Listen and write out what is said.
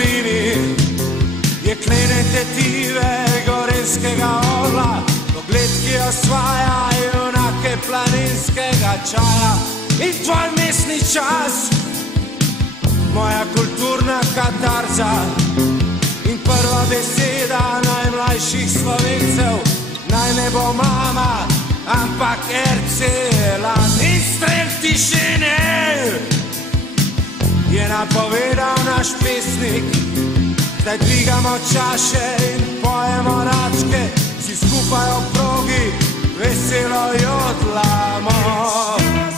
Tolmini, jeklene tetive gorenskega orla, pogled, ki osvaja junake planinskega čaja. In tvoj mestni čas, moja kulturna katarza in prva beseda najmlajših Slovencev, naj ne bo mama, ampak Ercelan. In strel tišine je napovedal naš pesnik, zdaj dvigamo čaše in pojemo račke, vsi skupaj ob progi veselo jodlamo.